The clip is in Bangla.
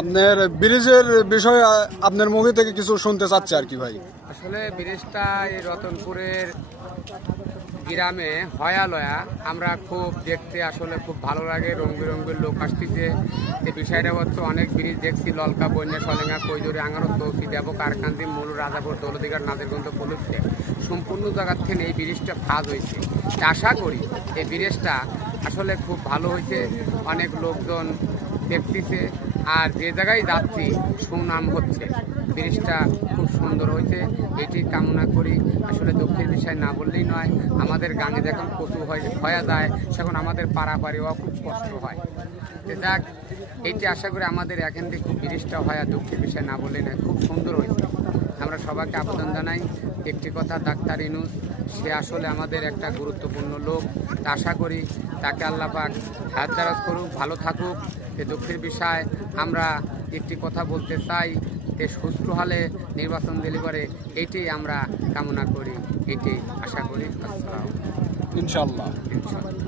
আপনার ব্রিজের বিষয়ে আপনার মুখে থেকে কিছু শুনতে চাচ্ছে আর কি ভাই। আসলে ব্রিজটা এই রতনপুরের গ্রামে হয়ালয়া আমরা খুব দেখতে আসলে খুব ভালো লাগে, রং বেরঙ্গের লোক আসতেছে। এই বিষয়টা হচ্ছে অনেক ব্রিজ দেখছি, ললকা, বন্যা, সলেঙ্গা, কৈজুরি, আঙ্গারো, তৌসি, দেব, কারকান্দি, মুলু, রাজাপুর, দৌলদিঘাট, নাজিরগঞ্জ, পলুতে সম্পূর্ণ জায়গার থেকে এই ব্রিজটা ফাজ হয়েছে। আশা করি এই ব্রিজটা আসলে খুব ভালো হয়েছে, অনেক লোকজন দেখতেছে, আর যে জায়গায় যাচ্ছি সুনাম হচ্ছে। ব্রিজটা খুব সুন্দর হয়েছে, এটি কামনা করি। আসলে দুঃখের বিষয় না বললেই নয়, আমাদের গাঙে যখন কচু হয়ে যায় তখন আমাদের পাড়াপাড়িও খুব কষ্ট হয়। যাক, এইটি আশা করি আমাদের এখান থেকে খুব ব্রিজটা হয়, দুঃখের বিষয় না বললেই নয়, খুব সুন্দর হয়েছে। আমরা সবাইকে আবেদন জানাই, একটি কথা, ডাক্তার ইউনূস সে আসলে আমাদের একটা গুরুত্বপূর্ণ লোক। আশা করি তাকে আল্লাহ পাক হায়াত দারাজ করুক, ভালো থাকুক। এ দুঃখের বিষয় আমরা একটি কথা বলতে চাই, যে সুস্থ হলে নির্বাচন দিলে পরে এইটাই আমরা কামনা করি, এইটাই আশা করি। আসসালাম, ইনশাল্লাহ। ইনশাল্লাহ।